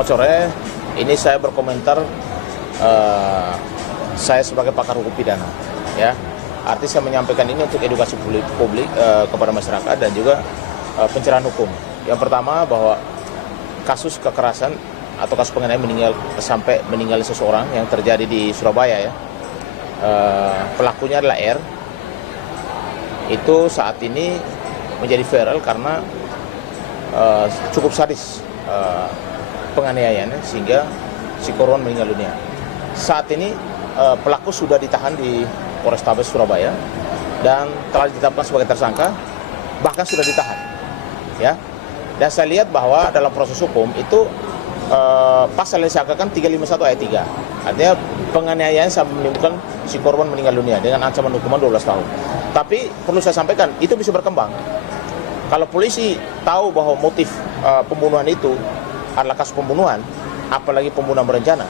Selamat sore. Ini saya berkomentar, saya sebagai pakar hukum pidana, ya. Arti saya menyampaikan ini untuk edukasi publik kepada masyarakat dan juga pencerahan hukum. Yang pertama bahwa kasus kekerasan atau kasus penganiayaan sampai meninggal seseorang yang terjadi di Surabaya, ya. Pelakunya adalah R. Itu saat ini menjadi viral karena cukup sadis penganiayaannya sehingga si korban meninggal dunia. Saat ini pelaku sudah ditahan di Polrestabes Surabaya dan telah ditetapkan sebagai tersangka, bahkan sudah ditahan, ya. Dan saya lihat bahwa dalam proses hukum itu pasal yang disangkakan 351 ayat 3, artinya penganiayaan sampai menimbulkan si korban meninggal dunia dengan ancaman hukuman 12 tahun. Tapi perlu saya sampaikan, itu bisa berkembang. Kalau polisi tahu bahwa motif pembunuhan itu adalah kasus pembunuhan, apalagi pembunuhan berencana,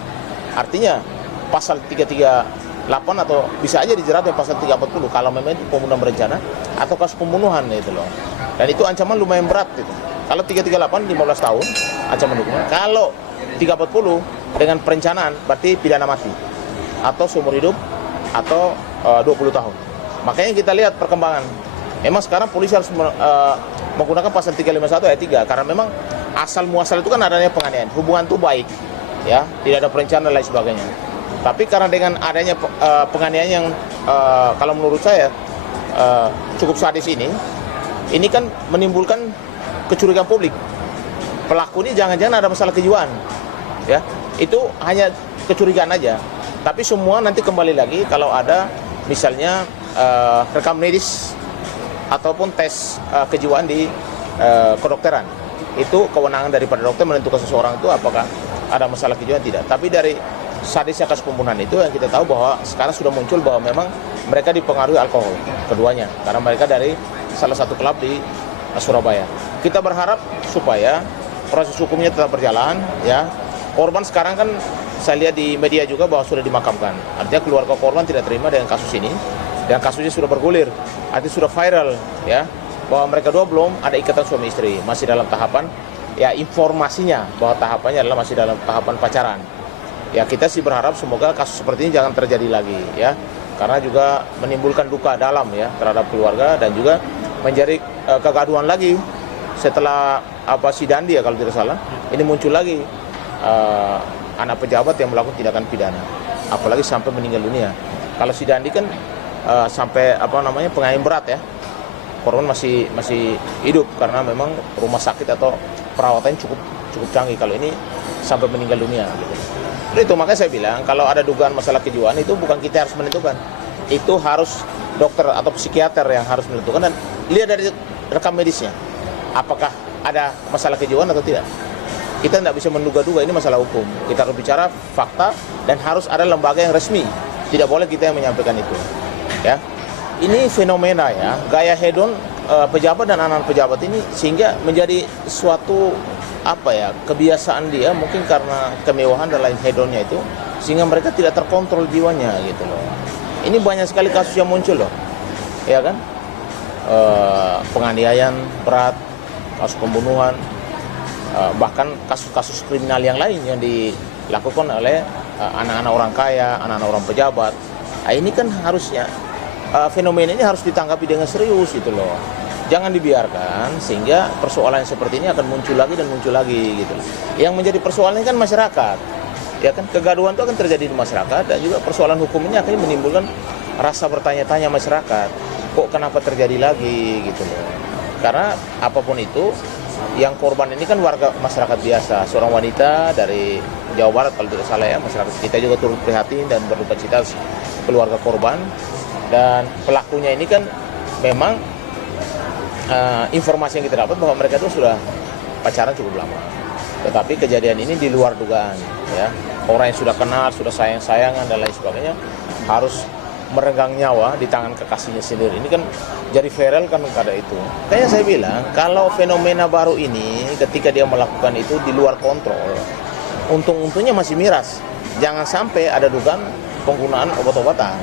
artinya pasal 338 atau bisa aja dijerat dengan pasal 340 kalau memang itu pembunuhan berencana atau kasus pembunuhan itu loh. Dan itu ancaman lumayan berat itu. Kalau 338 15 tahun ancaman hukuman. Kalau 340 dengan perencanaan berarti pidana mati atau seumur hidup atau 20 tahun. Makanya kita lihat perkembangan. Memang sekarang polisi harus menggunakan pasal 351 ayat 3 karena memang asal muasal itu kan adanya penganiayaan. Hubungan itu baik, ya, tidak ada perencanaan dan lain sebagainya. Tapi karena dengan adanya penganiayaan yang kalau menurut saya cukup sadis ini kan menimbulkan kecurigaan publik. Pelaku ini jangan-jangan ada masalah kejiwaan, ya. Itu hanya kecurigaan aja. Tapi semua nanti kembali lagi kalau ada misalnya rekam medis ataupun tes kejiwaan di kedokteran. Itu kewenangan daripada dokter menentukan seseorang itu apakah ada masalah kejiwaan tidak. Tapi dari sadisnya kasus pembunuhan itu yang kita tahu bahwa sekarang sudah muncul bahwa memang mereka dipengaruhi alkohol keduanya karena mereka dari salah satu klub di Surabaya. Kita berharap supaya proses hukumnya tetap berjalan, ya. Korban sekarang kan saya lihat di media juga bahwa sudah dimakamkan. Artinya keluarga korban tidak terima dengan kasus ini dan kasusnya sudah bergulir, artinya sudah viral, ya. Bahwa mereka dua belum ada ikatan suami istri, masih dalam tahapan, ya, informasinya bahwa tahapannya adalah masih dalam tahapan pacaran. Ya, kita sih berharap semoga kasus seperti ini jangan terjadi lagi, ya, karena juga menimbulkan duka dalam, ya, terhadap keluarga dan juga menjadi kegaduhan lagi setelah si Dandi, ya, kalau tidak salah, ini muncul lagi anak pejabat yang melakukan tindakan pidana, apalagi sampai meninggal dunia. Kalau si Dandi kan sampai penganiayaan berat, ya. Korban masih hidup karena memang rumah sakit atau perawatannya cukup canggih. Kalau ini sampai meninggal dunia, gitu. Itu makanya saya bilang kalau ada dugaan masalah kejiwaan itu bukan kita harus menentukan, itu harus dokter atau psikiater yang harus menentukan dan lihat dari rekam medisnya apakah ada masalah kejiwaan atau tidak. Kita tidak bisa menduga-duga, ini masalah hukum. Kita harus bicara fakta dan harus ada lembaga yang resmi. Tidak boleh kita yang menyampaikan itu, ya. Ini fenomena, ya, gaya hedon pejabat dan anak pejabat ini sehingga menjadi suatu kebiasaan dia, mungkin karena kemewahan dan lain hedonnya itu sehingga mereka tidak terkontrol jiwanya, gitu loh. Ini banyak sekali kasus yang muncul loh, ya kan, penganiayaan berat, kasus pembunuhan, bahkan kasus-kasus kriminal yang lain yang dilakukan oleh anak-anak orang kaya, anak-anak orang pejabat. Nah, ini kan harusnya fenomena ini harus ditanggapi dengan serius, gitu loh. Jangan dibiarkan sehingga persoalan seperti ini akan muncul lagi dan muncul lagi, gitu loh. Yang menjadi persoalan kan masyarakat, ya kan, kegaduhan itu akan terjadi di masyarakat dan juga persoalan hukum ini akan menimbulkan rasa bertanya-tanya masyarakat, kok kenapa terjadi lagi, gitu loh. Karena apapun itu, yang korban ini kan warga masyarakat biasa, seorang wanita dari Jawa Barat kalau tidak salah, ya. Masyarakat kita juga turut prihatin dan berduka cita keluarga korban. Dan pelakunya ini kan memang informasi yang kita dapat bahwa mereka itu sudah pacaran cukup lama. Tetapi kejadian ini di luar dugaan, ya. Orang yang sudah kenal, sudah sayang-sayangan dan lain sebagainya harus merenggang nyawa di tangan kekasihnya sendiri. Ini kan jadi viral kan karena itu. Kayaknya saya bilang kalau fenomena baru ini ketika dia melakukan itu di luar kontrol, untung-untungnya masih miras. Jangan sampai ada dugaan penggunaan obat-obatan,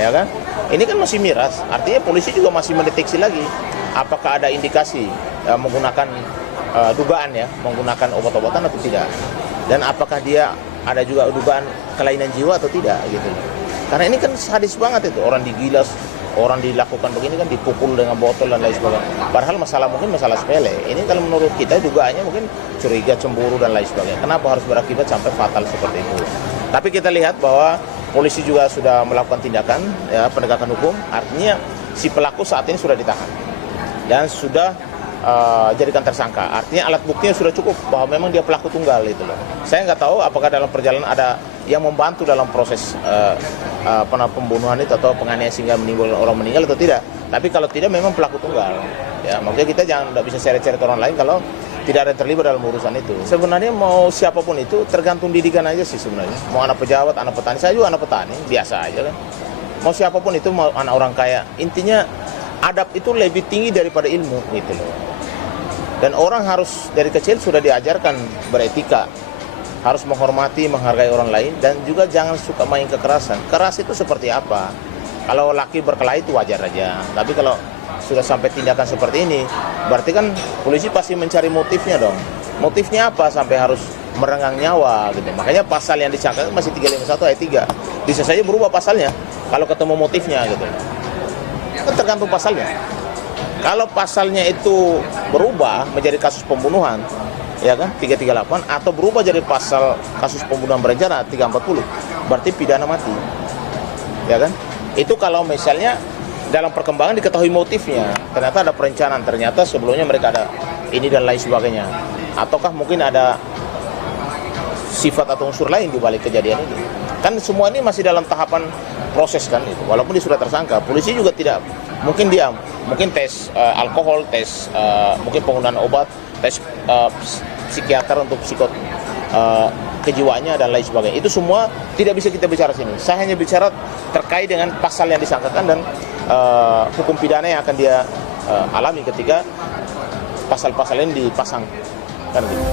ya kan? Ini kan masih miras, artinya polisi juga masih mendeteksi lagi apakah ada indikasi menggunakan dugaan, ya, menggunakan obat-obatan atau tidak. dan apakah dia ada juga dugaan kelainan jiwa atau tidak gitu. Karena ini kan sadis banget itu, orang digilas, orang dilakukan begini kan, dipukul dengan botol dan lain sebagainya. Padahal mungkin masalah sepele. Ini kalau menurut kita dugaannya mungkin curiga, cemburu dan lain sebagainya. Kenapa harus berakibat sampai fatal seperti itu? Tapi kita lihat bahwa polisi juga sudah melakukan tindakan ya, penegakan hukum. Artinya si pelaku saat ini sudah ditahan dan sudah jadikan tersangka. Artinya alat buktinya sudah cukup bahwa memang dia pelaku tunggal itu loh. Saya nggak tahu apakah dalam perjalanan ada yang membantu dalam proses pembunuhan itu atau penganiayaan sehingga menimbulkan orang meninggal atau tidak. Tapi kalau tidak memang pelaku tunggal. Ya, makanya kita nggak bisa seret-seret orang lain kalau tidak ada yang terlibat dalam urusan itu. Sebenarnya mau siapapun itu tergantung didikan aja sih sebenarnya. Mau anak pejabat, anak petani, saya juga anak petani, biasa aja kan. Mau siapapun itu, mau anak orang kaya, intinya adab itu lebih tinggi daripada ilmu gitu loh. Dan orang harus dari kecil sudah diajarkan beretika, harus menghormati, menghargai orang lain, dan juga jangan suka main kekerasan. Keras itu seperti apa? Kalau laki berkelahi itu wajar aja, tapi kalau sudah sampai tindakan seperti ini, berarti kan polisi pasti mencari motifnya dong. Motifnya apa sampai harus merenggang nyawa gitu. Makanya pasal yang disangkakan masih 351 ayat 3. Bisa saja berubah pasalnya kalau ketemu motifnya gitu. Kan tergantung pasalnya. Kalau pasalnya itu berubah menjadi kasus pembunuhan, ya kan, 338, atau berubah jadi pasal kasus pembunuhan berencana 340, berarti pidana mati. Ya kan? Itu kalau misalnya dalam perkembangan diketahui motifnya, ternyata ada perencanaan, ternyata sebelumnya mereka ada ini dan lain sebagainya. Ataukah mungkin ada sifat atau unsur lain di balik kejadian ini. Kan semua ini masih dalam tahapan proses kan itu. Walaupun dia sudah tersangka, polisi juga tidak mungkin diam. Mungkin tes alkohol, tes mungkin penggunaan obat, tes psikiater untuk kejiwaannya dan lain sebagainya. Itu semua tidak bisa kita bicara sini. Saya hanya bicara terkait dengan pasal yang disangkakan dan hukum pidana yang akan dia alami ketika pasal-pasal ini dipasang kan gitu.